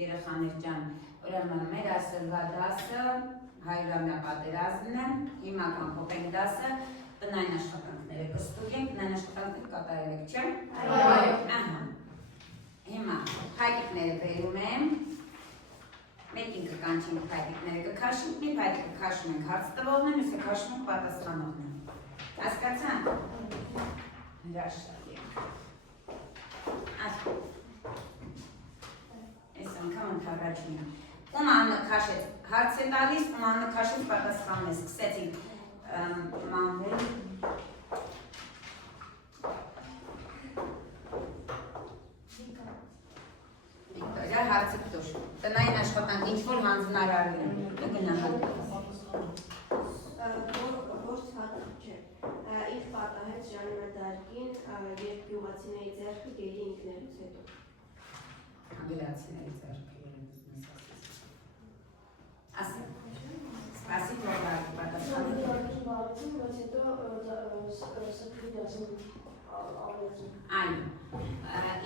երեխաներ ջան, ուրեմն մեր այսօրվա դասը 100-ամյա պատերազմն է, հիմա կանփոփենք դասը, տնային աշխատանքները կստուգենք, տնային աշխատանքները կատարել եք, չէ՞։ Այո։ Ահա։ Հիմա փայտիկները բերում եմ, մեկին կկանչենք փայտիկները կքաշենք, մի փայտիկը քաշում ենք հարց տվողն, մյուսը քաշում ենք պատասխանողն։ Հասկացա՞ն։ Հրաշալի է։ Ասա։ Այս անգամ ընդառաջին է։ Ում անունը քաշեց, հարց է տալիս, ում անունը քաշեց պատասխանն է, սկսեցինք մանվել։ Վիկտորիա, հարցը տուր։ Տնային աշխատանք ինչ-որ հանձնարարել են, գնահատել։ Ոչ ցածր չէ։ Ինձ պատահեց ժամանակին, երբ գյուղացիների ձեռքը գերի ինքներուց հետո։ Գյուղացիների ձեռքը երևս ասի, ասի թողարի պատասխանը։ Այո,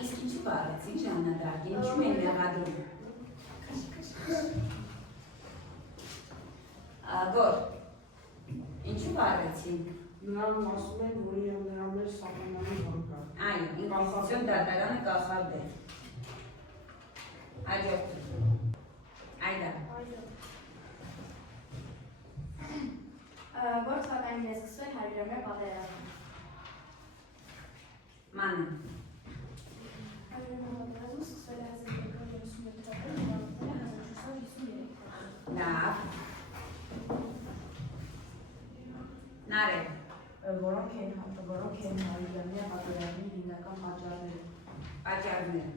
իսկ ինչու բարեցին ժամանակին, ինչու են մեղադրում։ Գոր, ինչու բարեցին։ Նրան ասում են, որ նրա մեր սահմանի բան կա։ Այո, ինքնություն դատարանը կախարդել։ Այդյոք, այդա։ Որ թվականին է սկսվել 100-ամյա պատերազմը։ Մանը։ 100-ամյա պատերազմը սկսվել է 1937 թվականին, ավարտվել է 1453 Լավ։ Նարե։ Որոնք են 100-ամյա պատերազմի հիմնական պատճառները։ Պատճառները։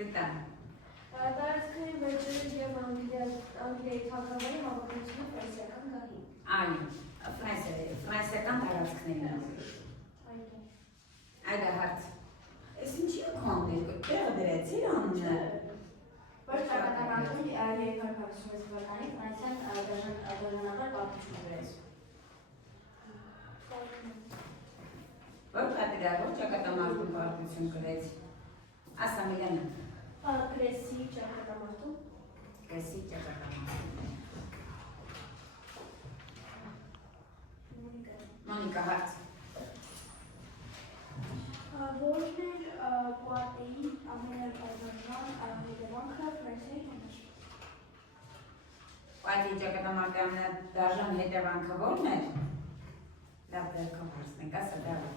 Ռիտա։ Տարածքների վերջերին և Անգլիայի թագավորի հավաքությունը ֆրանսիական գահի։ Այո, ֆրանսիական տարածքներին։ Այդա հարց։ Ես ինչի կոնտեր, տեղը դրեցիր անունը։ Որ ճակատամարտում 356 թվականին Ֆրանսիան դաժանաբար պատմություն գրեց։ Որ ճակատամարտում պատմություն գրեց։ Ասա Միլենա։ Կրեսի ճակատամարտում։ Կրեսի ճակատամարտում։ Մոնիկա հարց։ Որն էր Պուատեի ամենաբարձրական հետևանքը Ֆրանսիայի համար։ Պուատեի ճակատամարտի ամենադաժան հետևանքը ո՞րն էր։ Լավ դեպքում հարցնենք, ասա դավը։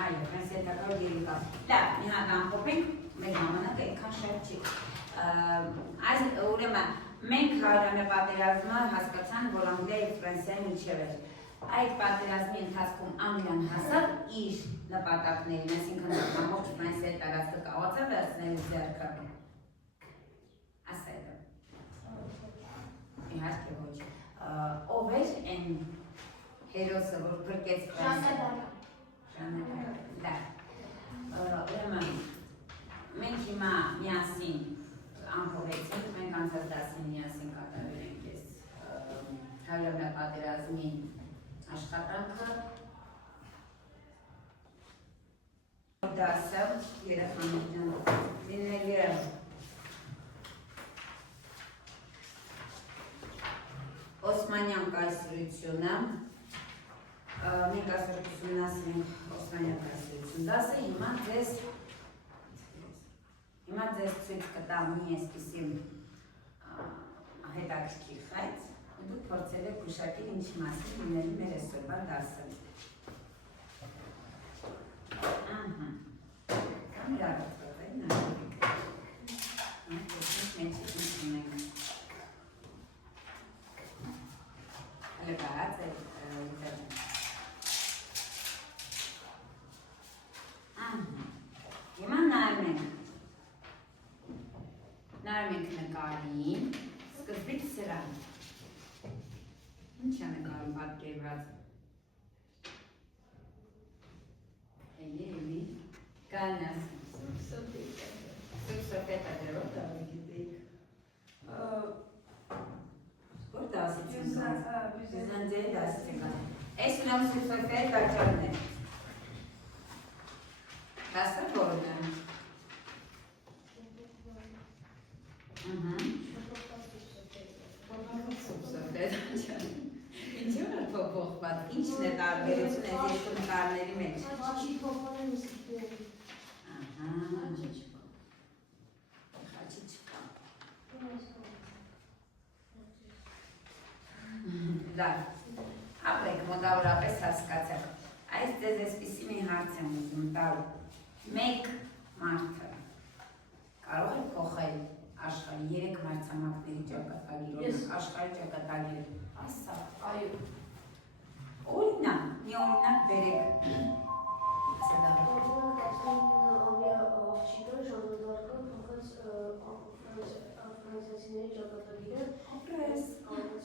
Այո, Ֆրանսիայի թագավոր ելիկա։ Լավ, մի հատ ամփոփենք, մեր ժամանակը այդքան շատ չի։ Այս ուրեմն մենք 100-ամյա պատերազմը հասկացան, որ Անգլիայի և Ֆրանսիայի միջև էր։ Այդ պատերազմի ընթացքում Անգլիան հասավ իր նպատակներին, այսինքն ամբողջ Ֆրանսիայի տարածքը կարողացավ վերցնել ձեռքը։ Ասա դա։ Իհարկե ոչ։ Ով էր այն հերոսը, որ փրկեց Ֆրանսիան։ Լավ, ուրեմն մենք հիմա միասին ամփոփեցինք, մենք անցած դասին միասին կատարել ենք այս 100-ամյա պատերազմի աշխատանքը։ Դասը երեխաներ ջան լինելու է Օսմանյան կայսրությունը։ Մենք այսօր ուսումնասիրենք Օսմանյան կայսրություն դասը, հիմա ձեզ ցույց կտամ մի այսպիսի հետաքրքիր խայծ, ու դուք փորձել եք գուշակել ինչի մասին լինելու մեր այսօրվա դասը։ Ահա։ Կամ լավացված է, նայեք։ Մենք մեջը ինչ ունենք։ Հələ բաց է, հիմա նայում ենք նկարին, սկզբից սրան։ Ինչ է նկարում պատկերված։ Էլի, կանաս, սուպսոպետ է դրով դավի գիտեիք։ Որ դասից են կան, բյուզանձերի դասից են կան։ Այս ունեմ սուպսոպետ բաճարն է։ Դասը որն է։ տարբերությունը այս երկու նկարների մեջ։ Խաչի փոխարեն ստիպել։ Խաչի չկա։ Լավ, ապրեք մոտավորապես հասկացեք, այս ձեզ այսպիսի մի հարց եմ ուզում տալ, մեկ մարդը կարող է փոխել աշխարհի 3 մայրցամաքների ճակատագիրը, աշխարհի ճակատագիրը, ասա, Այո։ օրինակ, մի օրինակ բերեք, ասա դա, ֆրանսիացիների ճակատագիրը ապրես, օգնել։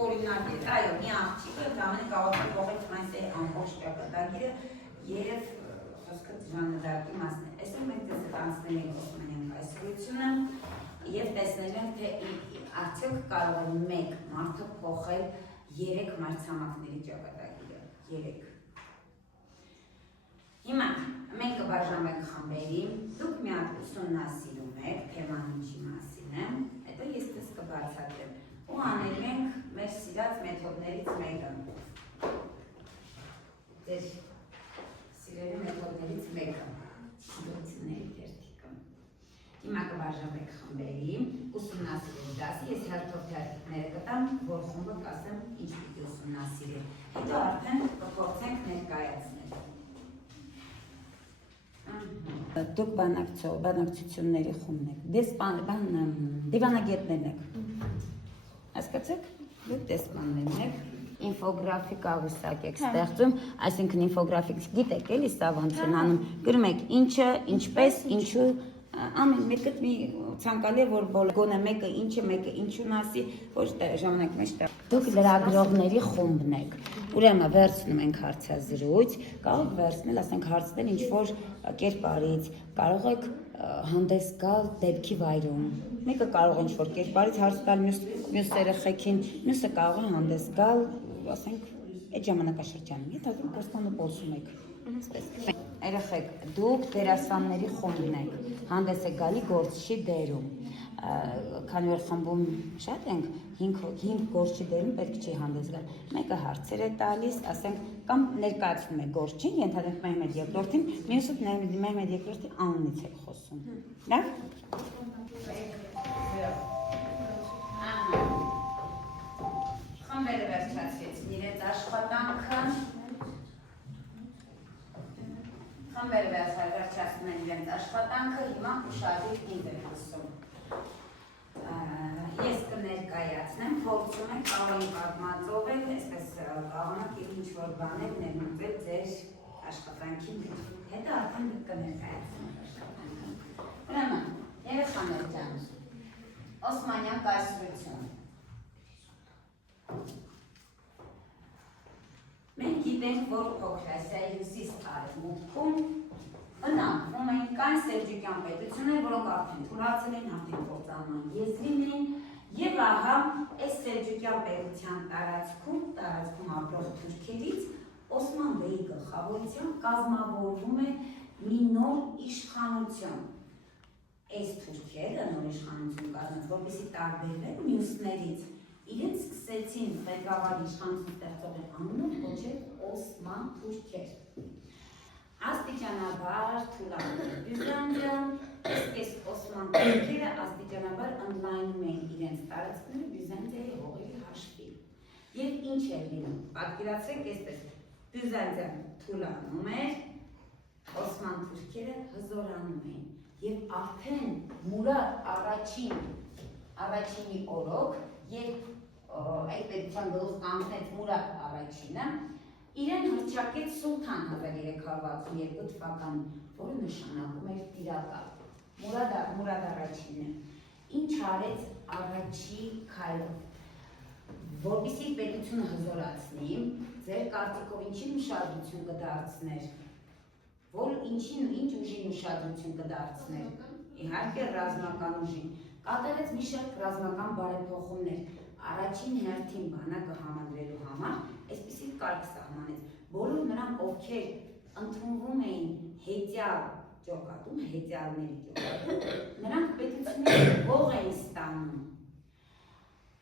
օրինակ է, այո, մի աղջիկը ամենը կարող է փոխել Ֆրանսիայի ամբողջ ճակատագիրը երև խոսքը Ժաննե դ'Արկի մասն է։ Այսօր մենք ձեզ կանցնել ենք Օսմանյան կայսրությունը եւ տեսնել ենք, թե արդյոք կարող է մեկ մարդը փոխել 3 մայրցամաքների ճակատագիրը, 3։ Հիմա մենք կբաժանենք խմբերի, դուք մի հատ ուսումնասիրում եք, թեման ինչի մասին է, հետո ես ձեզ կբացատրեմ ու անելու ենք մեր սիրած մեթոդներից մեկը։ Ձեր սիրելի մեթոդներից մեկը, դոկցիների թերթիկը։ Հիմա կբաժանենք խմբերի, ուսումնասիրել դասի, ես հերթով թերթիկները կտամ, որ խումբը կասեմ ինչ պիտի ուսումնասիրել։ Հետո արդեն կփորձենք ներկայացնել։ Դուք բանակցությունների խումբն եք, դիվանագետներն եք, հասկացեք, դուք դեսպաններն եք, ինֆոգրաֆիկ աղյուսակ եք ստեղծում, այսինքն ինֆոգրաֆիկ գիտեք էլի սա ոնց են անում, գրում եք ինչը, ինչպես, ինչու, ամեն մեկը մի ցանկալի է, որ գոնե մեկը ինչը, մեկը ինչուն ասի, ոչ ժամանակի մեջ տա։ Դուք լրագրողների խումբն եք, ուրեմն վերցնում ենք հարցազրույց, կարող եք վերցնել, ասենք հարցնել ինչ-որ կերպարից, կարող եք հանդես գալ դեպքի վայրում, մեկը կարող է ինչ-որ կերպարից հարց տալ մյուս երեխեքին, մյուսը կարող է հանդես գալ, ասենք, այդ ժամանակաշրջանում, եթե դուք Կոստանդնուպոլսում եք, երեխեք, դուք դերասանների խումբն եք, հանդես եք գալի գործչի դերում, քանի որ խմբում շատ ենք, 5 գործչի դերում պետք չի հանդես գալ, մեկը հարցեր է տալիս, ասենք, կամ ներկայացնում եք գործչին, ենթադրենք Մեհմեդ երկրորդին, մյուսը Մեհմեդ երկրորդի անունից եք խոսում, լավ? Խմբերը վերջացրեցին իրենց աշխատանքը, խմբերը վերջացնում են իրենց աշխատանքը, հիմա ուշադիր ինձ եք ասում։ Ես կներկայացնեմ, փորձում եք կարող եք պատմածովել, այսպես կաղանակ ինչ-որ բաներ ներմուծել ձեր աշխատանքի մեջ, հետո արդեն դուք կներկայացնեք աշխատանքը։ Ուրեմն, երեխաներ ջան, Օսմանյան կայսրություն։ Մենք գիտենք, որ Փոքր Ասիայի հյուսիս արևմուտքում բնակվում էին կային սելջուկյան պետություններ, որոնք արդեն թուլացել են, արդեն կործանման եզրին էին, եւ ահա այս սելջուկյան պետության տարածքում ապրող թուրքերից Օսման Բեի գլխավորությամբ կազմավորվում է մի նոր իշխանություն։ Այս թուրքերը նոր իշխանություն կազմած, որպեսզի տարբերվեն մյուսներից, իրենց սկսեցին ղեկավար իշխանություն ստեղծողի անունը կոչել Օսման թուրքեր։ Աստիճանաբար թուլանում էր Բյուզանդիան, այս Օսման թուրքերը աստիճանաբար ընդլայնում էին իրենց տարածքները Բյուզանդիայի հողերի հաշվին։ Եվ ինչ էր լինում, պատկերացրեք այսպես, Բյուզանդիան թուլանում էր, Օսման թուրքերը հզորանում էին։ Եվ արդեն Մուրադ առաջինի օրոք, երբ այդ պետության գլուխ կանգնեց Մուրադ առաջինը, իրեն հռչակեց Սուլթան 1362 թվականին, որը նշանակում էր տիրակալ։ Մուրադ առաջինը ինչ արեց առաջի քայլով, որպեսզի պետությունը հզորացնի, ձեր կարծիքով ինչին ուշադրություն կդարձներ, որ ինչ ուժին ուշադրություն կդարձներ, իհարկե ռազմական ուժին, կատարեց մի շարք ռազմական բարեփոխումներ, առաջին հերթին բանակը համադրելու համար այսպիսի կարգ սահմանեց, բոլոր նրանք, ովքեր ընդունվում էին հետյալ ջոկատում, հետյալների ջոկատում, նրանք պետությունների հող էին ստանում,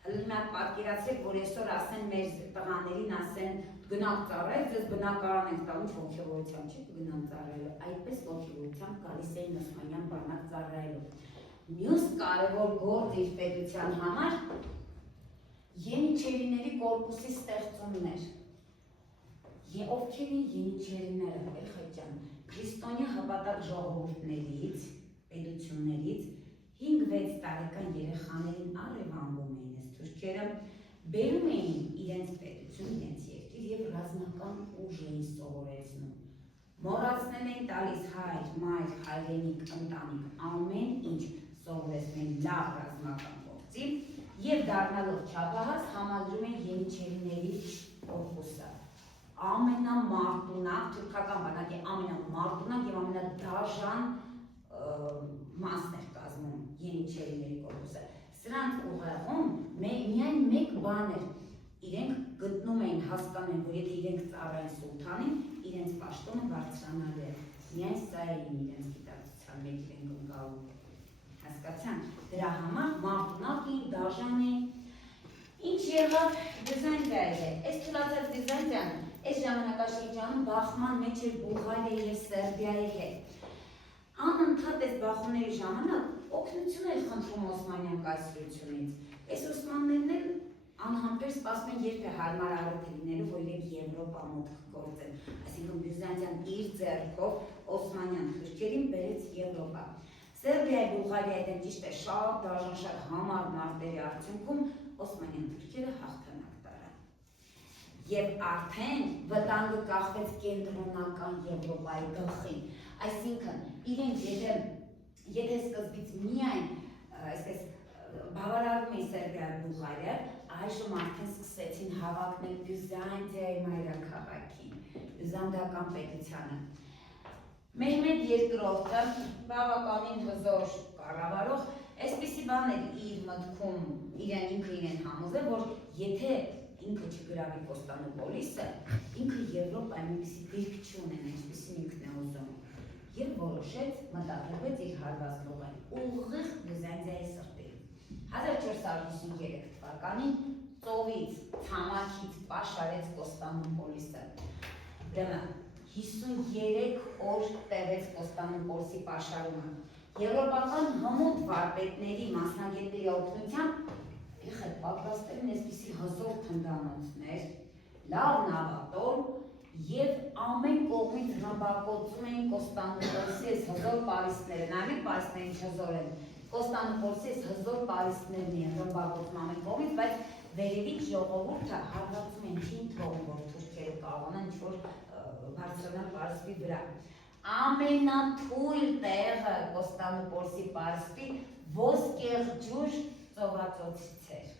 Հիմա պատկերացրեք, որ այսօր ասեն մեր տղաներին ասեն գնանք ծառայել, ձեզ բնակարան ենք տալու, ոգևորությամբ չի գնանք ծառայելու, այդպես ոգևորությամբ գալիս էին Օսմանյան բանակ ծառայելու։ Մյուս կարևոր գործ իր պետության համար Ենիչերիների կորպուսի ստեղծումն էր։ Ովքեր են Ենիչերիները, երեխեք ջան, քրիստոնյա հավատակ ժողովուրդներից, պետություններից 5-6 տարեկան երեխաներին առևանգում էին այս թուրքերը, բերում էին իրենց պետություն, իրենց երկիր եւ ռազմական ուժ էին սովորեցնում։ Մոռացնել են տալիս հայր, մայր, հայրենիք, ընտանիք, ամեն ինչ սովորեցնում են լավ ռազմական գործի եւ դառնալով չափահաս համադրում են Ենիչերիների կորպուսը։ Ամենամարտունակ թուրքական բանակի ամենամարտունակ եւ ամենադաժան մասն էր կազմում Ենիչերիների կորպուսը։ Սրանց ուղեղում միայն մեկ բան էր, իրենք գտնում էին, հասկանում, որ եթե իրենք ծառայեն սուլթանին, իրենց պաշտոնը բարձրանալու է։ Միայն սա էին իրենց գիտակցության մեջ իրենք ընկալում։ Հասկացան, դրա համար մարտունակ էին, դաժան էին։ Ինչ եղավ Բյուզանդիայի հետ։ Այս թուլացած Բյուզանդիան այս ժամանակաշրջանում բախման մեջ էր Բուլղարիայի եւ Սերբիայի հետ։ Անընդհատ այս բախումների ժամանակ օգնություն էր խնդրում Օսմանյան կայսրությունից։ Այս Օսմաններն էլ անհամբեր սպասում են երբ է հարմար առիթ լինելու, որ իրենք Եվրոպա մուտք գործեն։ Այսինքն Բյուզանդիան իր ձեռքով Օսմանյան թուրքերին բերեց Եվրոպա։ Սերբիայի, Բուլղարիայի դեմ ճիշտ է շատ դաժան, շատ համառ մարտերի արդյունքում Օսմանյան թուրքերը հաղթանակ տարան։ Եվ արդեն վտանգը կախվեց կենտրոնական Եվրոպայի գլխին։ Այսինքն իրենք եթե սկզբից միայն այսպես բավարարում էին Սերբիայի, Բուլղարիա, այժմ արդեն սկսեցին հավակնել Բյուզանդիայի մայրաքաղաքին, բյուզանդական պետությանը։ Մեհմեդ II-ը բավականին հզոր կառավարող այսպիսի բան էր իր մտքում ինքը իրեն համոզել, որ եթե ինքը չգրավի Կոստանդնուպոլիսը, ինքը Եվրոպայում այնպիսի դիրք չունեն, այսպիսին ինքն է ուզում։ Եվ որոշեց մտադրվեց իր հարվածողին ուղիղ Բյուզանդիայի սրտին։ 1453 թվականին ծովից, ցամաքից պաշարեց Կոստանդնուպոլիսը։ Ուրեմն 53 օր տևեց Կոստանդնուպոլիսի պաշարումը։ Եվրոպական հմուտ վարպետների, մասնագետների օգնությամբ եղել պատրաստել են այսպիսի հզոր թնդանոթներ, լավ նավատոր եւ ամեն կողմից ռմբակոծում էին Կոստանդնուպոլիսի այս հզոր պարիսպները, նայեք պարիսպները ինչ հզոր են։ Կոստանդնուպոլիսի այս հզոր պարիսպներն են ռմբակոծում ամեն կողմից, բայց վերևից ժողովուրդը հարվածում են չի թողում, որ թուրքերը կարողանան ինչ-որ բարձրանալ պարիսպի վրա։ Ամենաթույլ տեղը Կոստանդնուպոլիսի պարիսպի ոսկեղջյուր ծովածոցից էր։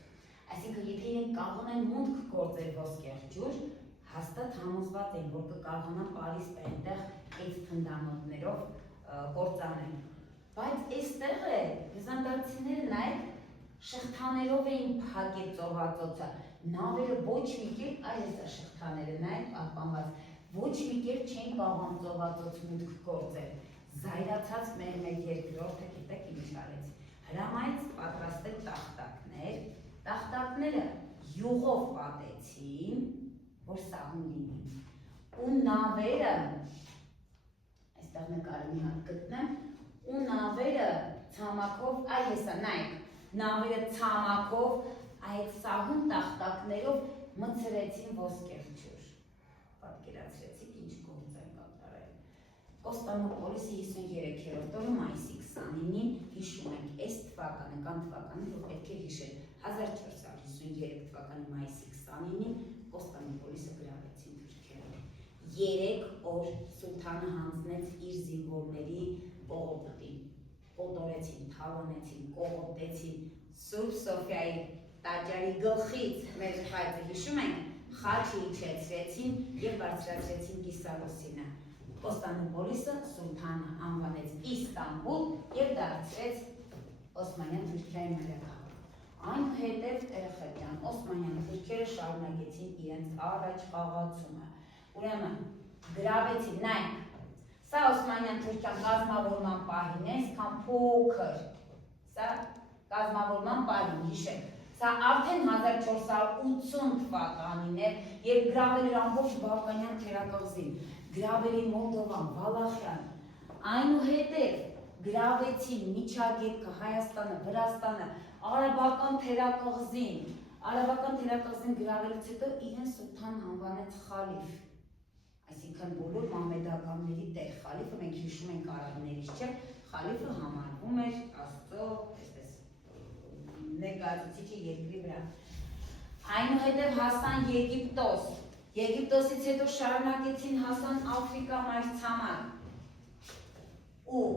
Այսինքն եթե իրենք կարողանան մուտք գործել ոսկեղջյուր, հաստատ համոզված են, որ կկարողանան պարիսպը այնտեղ այս թնդանոթներով կործանել։ Բայց այստեղ է բյուզանդացիները նայեք շղթաներով էին փակել ծովածոցը, նավերը ոչ մի կերպ, այս է շղթաները նայեք պահպանված, ոչ մի կերպ չէին կարողանում ծովածոց մուտք գործել։ Զայրացած Մեհմեդ II-ը գիտեք ինչ արեց, հրամայեց պատրաստել տախտակներ, տախտակները յուղով պատեցին, որ սահուն լինի, ու նավերը, այստեղ նկարը մի հատ գտնեմ, ու նավերը ցամաքով, այ հեսա նայեք, նավերը ցամաքով այդ սահուն տախտակներով մցրեցին ոսկեղջյուր։ Պատկերացրեցիք ինչ գործ են կատարել։ Կոստանդնուպոլիսի 53-րդ օրը մայիսի 29-ին հիշում ենք այս թվականը, կան թվականը, որ պետք է հիշել 1453 թվականի մայիսի 29-ին Կոստանդնուպոլիսը գրավեցին թուրքերը։ 3 օր սուլթանը հանձնեց իր զինվորների կողոպտին, կոտորեցին, թալանեցին, կողոպտեցին, Սուրբ Սոֆիայի տաճարի գլխից մեր խայծը հիշում ենք, խաչը իջեցրեցին եւ բարձրացրեցին Կիսալոսինը։ Կոստանդնուպոլիսը սուլթանը անվանեց Իստանբուլ եւ դարձրեց Օսմանյան Թուրքիայի մայրաքաղաք։ Այնուհետև երեխեքյան Օսմանյան թուրքերը շարունակեցին իրենց առաջ խաղացումը։ Ուրեմն գրավեցին, նայեք, սա Օսմանյան Թուրքիան կազմավորման պահին է, այսքան փոքր, սա կազմավորման պահին, հիշեք, Սա արդեն 1480 թվականին էր, երբ գրավել էր ամբողջ Բալկանյան թերակղզին, գրավել էր Մոլդովան, Վալախիան, այնուհետև գրավեցին Միջագետքը, Հայաստանը, Վրաստանը, Արաբական թերակղզին գրավելուց հետո իրեն Սուլթան անվանեց խալիֆ, այսինքն բոլոր մամեդականների տեր, խալիֆը մենք հիշում ենք արաբներից, չէ, խալիֆը համարվում էր Աստծո, այսպես ներկայացուցիչը երկրի վրա։ Այնուհետև հասան Եգիպտոս, Եգիպտոսից հետո շարունակեցին հասան Աֆրիկա մայրցամաք ու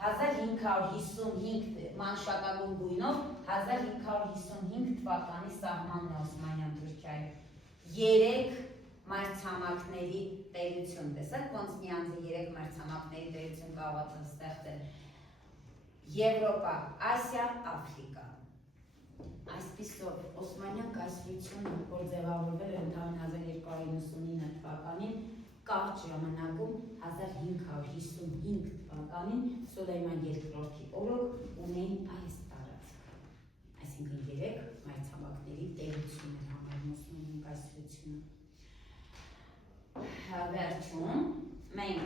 1555 մանշակագույն գույնով 1555 թվականի սահմանն Օսմանյան Թուրքիայի 3 մայրցամաքների տերություն, տեսեք ոնց մի անձը 3 մայրցամաքների տերություն կարող է ստեղծել Եվրոպա, Ասիա, Աֆրիկա։ Այսպիսով Օսմանյան կայսրությունը, որ ձևավորվել է ընդհանուր 1299 թվականին, կարճ ժամանակում 1555 թվականին Սուլեյման II-ի օրոք ունեին այս տարածք, այսինքն 3 մայրցամաքների տերություն էր համարում Օսմանյան կայսրությունը։ Վերջում մենք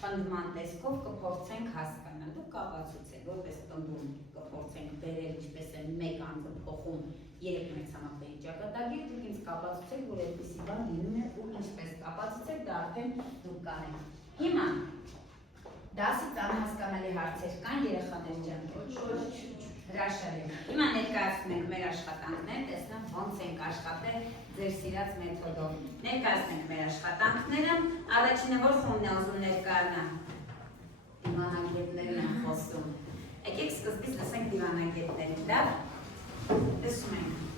պնդման տեսքով կփորձենք հասկանալ, դուք կապացուցեք, որպես պնդում կփորձենք բերել ինչպես է մեկ անձը փոխում 3 մայրցամաքների ճակատագիր, դուք ինձ կապացուցեք, որ այդպիսի բան լինում է ու ինչպես կապացուցեք, դա արդեն դուք կանեք։ Հիմա դասից անհասկանալի հարցեր կան երեխաներ ջան։ Հրաշալի։ Հիմա ներկայացնում ենք մեր աշխատանքներ, տեսնենք ոնց ենք աշխատել ձեր սիրած մեթոդով։ Ներկայացնենք մեր աշխատանքները, առաջինը որ խումբն է ուզում ներկայանա։ Դիվանագետներն են խոսում։ Եկեք սկզբից լսենք դիվանագետներին, լավ։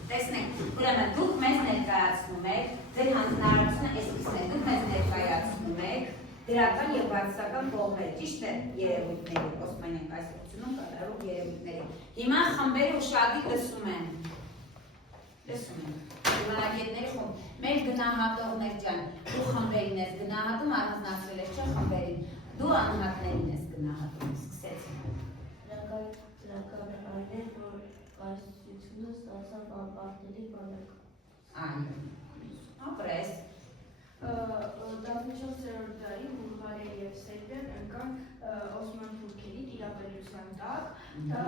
Տեսնենք, ուրեմն դուք մեզ ներկայացնում եք, ձեր հանձնարարությունը այսպիսն է, դուք մեզ ներկայացնում եք դրական եւ բացասական կողմեր, ճիշտ է երևույթների, Օսմանյան կայսրությունում կատարող երևույթների։ Հիմա խմբերը ուշադիր լսում են։ Դիվանագետների խումբ, մեր գնահատողներ ջան, դու խմբերին ես գնահատում, առանձնացրել ես չէ խմբերին, դու անհատներին ես գնահատում, սկսեցինք։ Դրական այն է, որ կայսրությունը ստացավ ապարտելի բանակ։ Այո, ապրես։ 14-րդ դարի Բուլղարիա եւ Սերբիան ընկան Օսման թուրքերի տիրապետության տակ, դա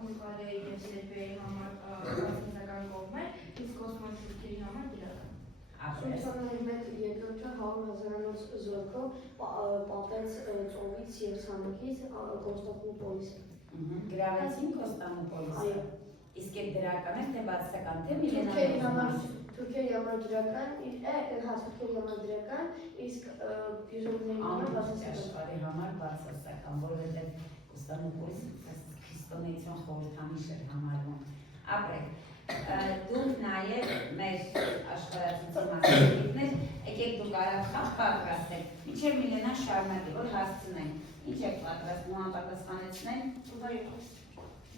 Բուլղարիայի եւ Սերբիայի համար բազմազգական կողմ էր, իսկ Օսման թուրքերի համար դրական։ Սուլթան Մեհմեդ II-ը 100,000-անոց զորքով պատեց ծովից և ցամաքից Կոնստանդնուպոլիսը։ Գրավեցին Կոնստանդնուպոլիսը։ Այո։ Իսկ այդ դրական է, թե բացասական, թե միլիոնավոր։ Թուրքերի համար դրական, թուրքերի համար դրական, իսկ բյուզերների համար բացասական։ Աշխարհի համար բացասական, որովհետև Կոնստանդնուպոլիսը քրիստոնեության խորհրդանիշ էր համարվում։ Ապրեք, դուք նաև մեր աշխարհացիության մասնակիցներ, եկեք դուք արագ պատրաստեք, մինչև Միլենա շարունակի, որ հասցնենք։ Ինչ եք պատրաստում անպատասխանեցնել։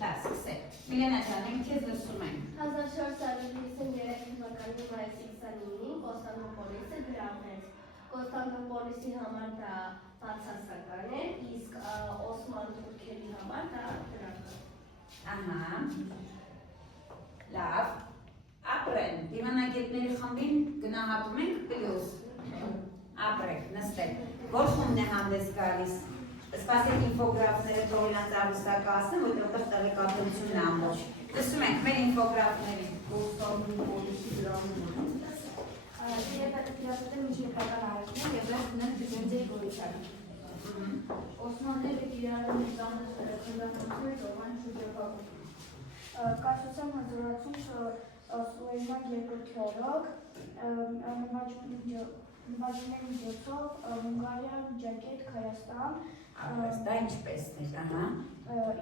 Դա սկսեք։ Միլենա ջան, մենք քեզ լսում ենք։ 1453 թվականի մայիսի 29-ին Կոնստանդնուպոլիսը գրավվեց։ Կոնստանդնուպոլիսի համար դա բացասական էր, իսկ Օսման թուրքերի համար դա դրական։ Ահա։ Լավ։ Ապրեն, դիվանագետների խմբին գնահատում ենք պլյուս։ Ապրեք, նստեք։ Որ խումբն է հանդես գալիս։ Սպասեք ինֆոգրաֆները թողնած արուստակը ասեմ, որտեղ ուտեղ տեղեկատվությունն է ամբողջ։ Լսում ենք մեր ինֆոգրաֆներին։ Կոնստանդնուպոլիսի դրամում։ Տիրապետել միջնեկական արարքներ եւ վերջնեն Բյուզանդիայի գոյությանը։ Օսմանները կիրառել են ծանր քննարկումներ Ռոման շրջապատում։ Կայսրության հզորացում Սուլեյման II օրոք նվաճումների միջոցով Հունգարիա, Միջագետք, Հայաստան, Դա ինչպես էր, ահա։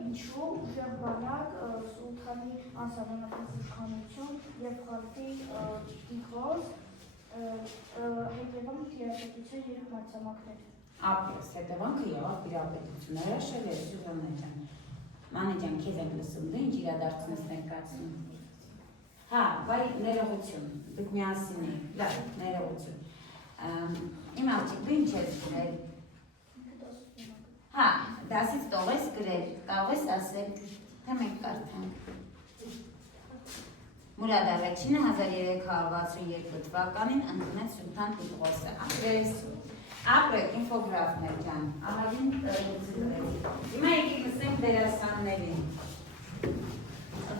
ինչու ուժեղ բանակ Սուլթանի անսահմանափակ իշխանություն եւ խալիֆի տիկրոզ հետևում տիրապետության 3 մայրցամաքներ։ Ապրես, հետևանքը եղավ տիրապետություն, հրաշալի է Սյուզաննա ջան։ Մանե ջան, քեզ եմ լսում, դու ինչ իրադարձություն ես ներկայացնում։ Հա, բայ ներողություն, դուք միասին եք, լավ, ներողություն։ Իմ աղջիկ, դու ինչ ես գրել։ Հա, դասից տող ես գրել, կարող ես ասել, թե մենք կարդանք։ Մուրադ առաջինը 1362 թվականին ընդունեց Սուլթան Տիգրոսը։ Ապրես, ապրեք ինֆոգրաֆներ ջան, ահագին տղեցի։ Հիմա եկեք լսենք դերասաններին։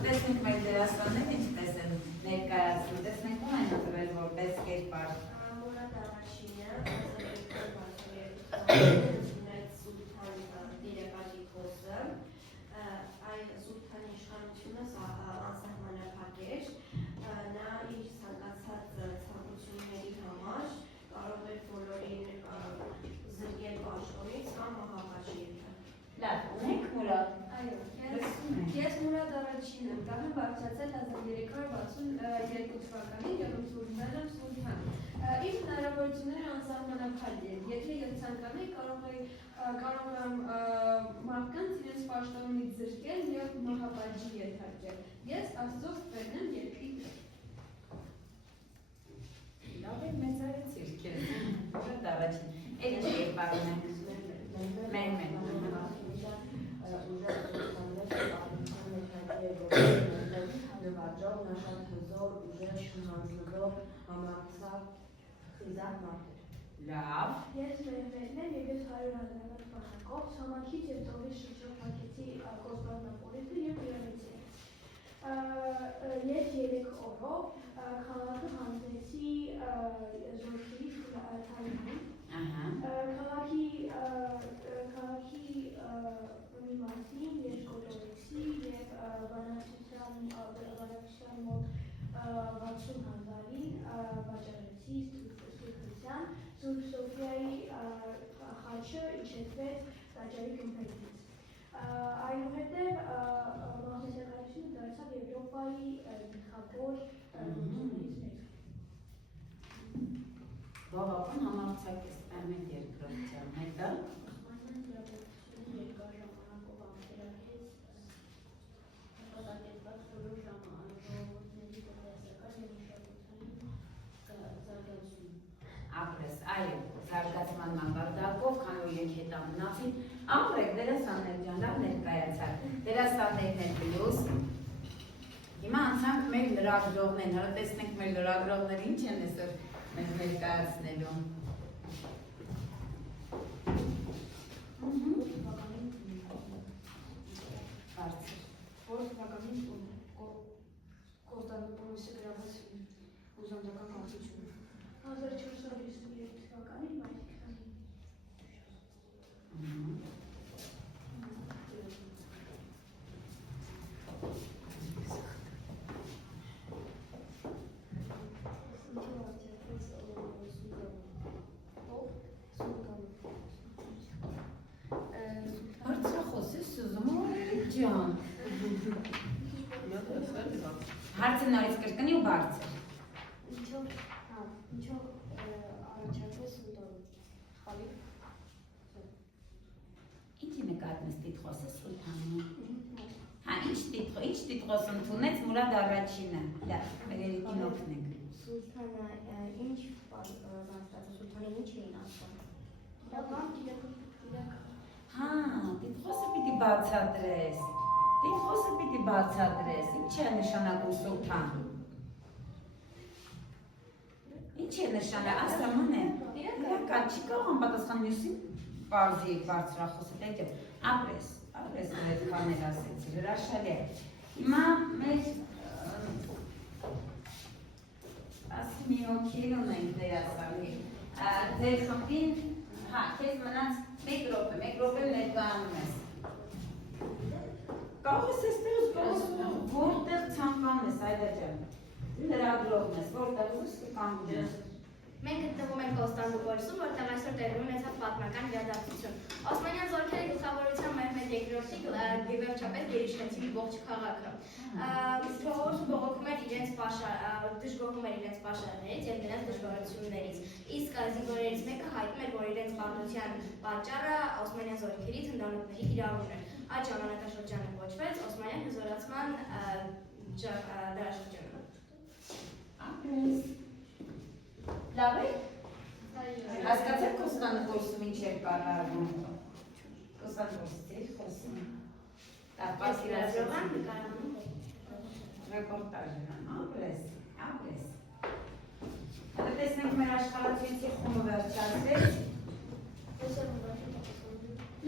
Տեսնենք մեր դերասանները ինչպես են ներկայացնում, տեսնենք ում են ընտրվել որպես կերպար։ Մուրադ առաջինը 1362 Սուլթան Տիգրոսը, այ Սուլթանի իշխանությունը անսահմանափակ էր, նա իր ցանկացած ցանկությունների համար կարող էր բոլորին զրկել պաշտոնից կամ մահապատժել։ Լավ, ունենք Մուրադ։ Այո, ես Մուրադ առաջինն եմ, տանը բարձրացել 1362 թվականին եղել եմ Սուլթան։ Իր հնարավորությունները անսահմանափակ են, եթե ես ցանկանայի կարող եմ մարդկանց իրենց պաշտոնից զրկել և մահապատժի ենթարկել։ Ես Աստծո սպերն եմ երկրի վրա։ Լավ է մեծարեցիր քեզ։ Մուրադ առաջին։ Էլ ինչ կերպար ունենք։ Մեր։ Նվաճող, նշանհզոր, ուժեղ, շնորհալով, համարձակ, խիզախ մարդեր։ Լավ։ Ես Մehmetն եմ եւ ես 100 հազարով բանակով ցամաքից եւ ծովի շրջափակեցի Կոսմոպոլիսը եւ Իրանից։ Ես 3 օրով քաղաքը հանձնեցի զորքերի թալիբան։ Քաղաքի մի մասին ես կոտորեցի եւ բանակցության մոտ 60,000-ին վաճառեցի Սուրբության, Սուրբ Սոֆիայի խաչը իջեցվեց տաճարի գմբեթից։ Այնուհետև մահմեդականությունը դարձավ Եվրոպայի գլխավոր գործոններից մեկը։ Բավական համարձակ ես Մehmet երկրորդյան, հետո Օսմանյան դիապետությունը երկար ժամանակով ամերակեց նպատակեցված բոլոր ժողովուրդների տնտեսական և մշակութային զարգացում։ ապրես, այո, զարգացման մակարդակով, քանի որ եք հետ ամնացին, ապրեք դերասաններ ջան, լավ ներկայացար, դերասաններն են պլյուս։ Հիմա անցանք մեր լրագրողներին, հələ տեսնենք մեր լրագրողները ինչ են այսօր մեր ներկայացնելու։ Բարձր։ Որ թվականին Կոստանդնուպոլիսը գրաված ուզանդական կառուցությունը։ 1453 թվականին մայիսի 20-ին։ Հարցախոս ես ուզում ջան։ Հարցը նորից կրկնի ու բարձր։ Ինչով առաջարկվեց Սուլթանը։ Խալի։ Ինչի նկատմես տիտղոսը Սուլթանը։ Հա, ինչ տիտղոս ընդունեց Մուրադ առաջինը։ Լավ, մեր երիկին օգնենք։ Սուլթանը ինչ բանաստացը, Սուլթանը ինչ էին ասում։ Իրական իրական։ Հա, տիտղոսը պիտի բացատրես։ Տիտղոսը պիտի բացատրես։ Ինչ է նշանակում Սուլթան։ Ինչ է նշանակում, ասաման է։ Իրական չի կարող անպատասխան մյուսին պարզի բարձրախոսը դեպի ապրես որ այդքան էլ ասեցի, հրաշալի է։ Հիմա մեր ասի մի հոգի ունենք դերասանի, ձեր խմբին, հա, քեզ մնաց մեկ րոպե ներկայանում ես։ Կարող ես այստեղ որտեղ ցանկանում ես, այդա ջան, լրագրողն ես, որտեղ ուզես կանգնում ես։ Մենք գտնվում ենք Կոստանդնուպոլիսում, որտեղ այսօր տեղի ունեցավ պատմական իրադարձություն։ Օսմանյան զորքերի գլխավորությամբ Մehmet II-ի վերջապես գերիշխեցին ողջ քաղաքը։ Ժողովուրդը բողոքում էր իրենց պաշարներից եւ նրանց դժվարություններից։ Իսկ զինվորներից մեկը հայտնում էր, որ իրենց պարտության պատճառը օսմանյան զորքերի թնդանոթների կիրառումն էր։ Այդ ժամանակաշրջանը կոչվեց Օսմանյան հզորացման դարաշրջանը։ Լավ է։ Հասկացեք Կոստանդնուպոլիսում ինչ էր կատարվում։ Կոստանդնուպոլիսից խոսում։ Դա պատկերացրում։ ռեպորտաժը, ապրես։ Հետո տեսնենք մեր աշխարհացույցի խումբը վերջացրեց։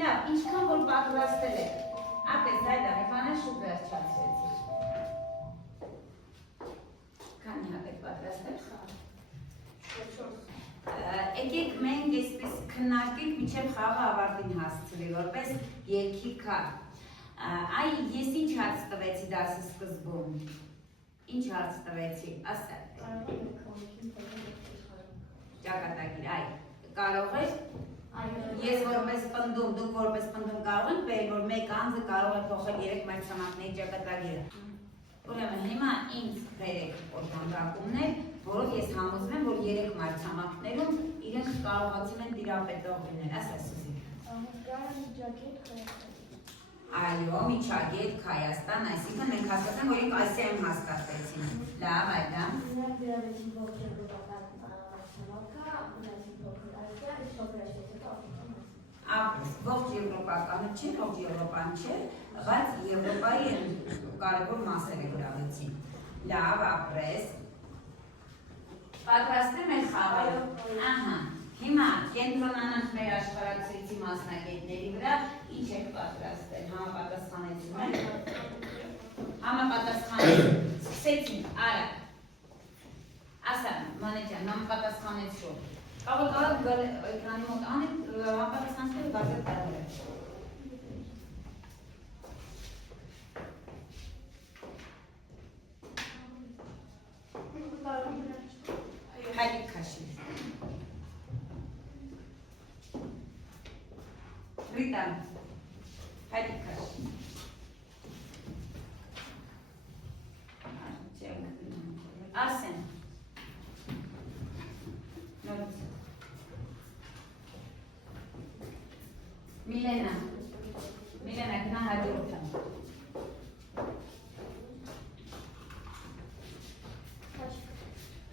Լավ, ինչքան որ պատրաստել եք, ապրես այդա, եկանը շուտ վերջացրեցի։ Քանի հատ եք պատրաստել խաղ։ Եկեք մենք այսպես քննարկենք մինչև խաղը ավարտին հասցվի, որպես երգի քար։ Այ ես ինչ հարց տվեցի դասի սկզբում։ Ինչ հարց տվեցի, ասա։ Ճակատագիր, այ, կարող եք, ես որպես պնդում, դուք որպես պնդում կարող եք բերել, որ մեկ անձը կարող է փոխել 3 մայրցամաքների ճակատագիրը։ Ուրեմն հիմա ինձ բերեք օժանդակումներ, որով ես համոզում եմ, որ 3 մայրցամաքներում իրենք կարողացել են տիրապետող լինել, ասա Սուզի։ Այո, Միջագետ, Հայաստան, այսինքն մենք հասկացանք, որ իրենք Ասիայում հասկացեցին։ Լավ, այդա։ Նրանք գրավեցին ողջ եվրոպական մայրցամաքը, ունեցին փոքր Ասիա, իսկ փոքր Ասիայից Ողջ Եվրոպականը չէ, ողջ Եվրոպան չէ, բայց Եվրոպայի կարևոր մասերը գրավեցին։ Լավ, ապրես։ Պատրաստեմ եք խաղը։ Ահա, հիմա կենտրոնանանք մեր աշխարհացույցի մասնագետների վրա, ինչ եք պատրաստել, համապատասխանեցում եք։ Համապատասխանեցում, սկսեցինք, արա։ Ասա, մանեջան, համապատասխանեցում։ Կարող էկրանի մոտ անեք, համապատասխանեցում վարդել կարող է։ Հայդիկ քաշի։ Ռիտան, հայդիկ քաշի։ Արսեն։ Նորից։ Միլենա, գնա հաջորդը։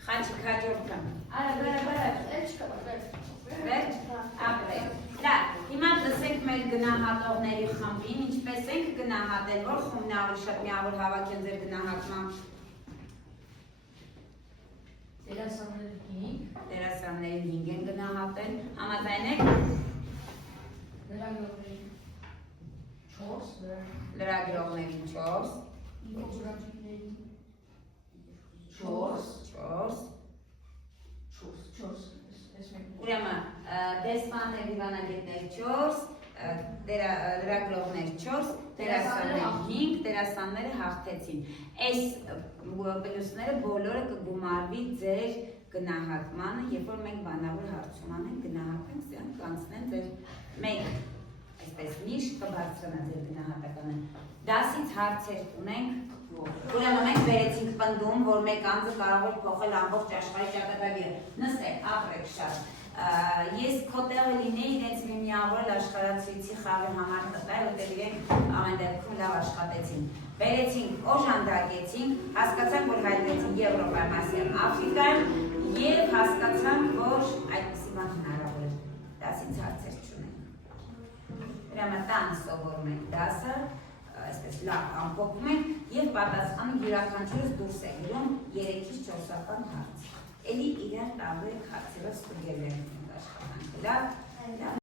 Խաչիկ հաջորդը։ Արա, վերջ, ապրեք։ Լավ, հիմա դսեք մեր գնահատողների խմբին, ինչպես ենք գնահատել, որ խումբն ավելի շատ միավոր հավաքեն ձեր գնահատմամբ։ Դերասանները 5 են գնահատել, համաձայն եք։ Լրագրողներին 4 Ուրեմն դեսպաններ, դիվանագետներ 4, լրագրողներ 4, դերասաններ 5, դերասանները հաղթեցին։ Այս պլյուսները բոլորը կգումարվի ձեր գնահատմանը, երբ որ մենք բանավոր հարցում անենք, գնահատենք, սրանք կանցնեն ձեր մենք այսպես միշտ կբարձրանա ձեր գնահատականը։ Դասից հարցեր ունենք, ուրեմն մենք վերեցինք պնդում, որ մեկ անձը կարող է փոխել ամբողջ աշխարհի ճակատագիրը։ Նստեք, ապրեք շատ։ Ես քո տեղը լինեի, իրենց մի միավորել աշխարհացույցի խաղի համար տտայ, որտեղ իրենք ամեն դեպքում լավ աշխատեցին։ Վերեցինք, օժանդակեցինք, հասկացանք, որ հայտնվեցին Եվրոպայում, Ասիայում, Աֆրիկայում եւ հասկացանք, որ այդպիսի բան հնարավոր է։ Դասից հարցեր չունենք։ Ուրեմն տան սովորում ենք դասը, այսպես լավ ամփոփում ենք եւ պատասխանը յուրաքանչյուրս դուրս է գրում 3-ից 4-ական հարց։ Էլի իրար տալու եք հարցերով ստուգել եք աշխատանքը, լավ։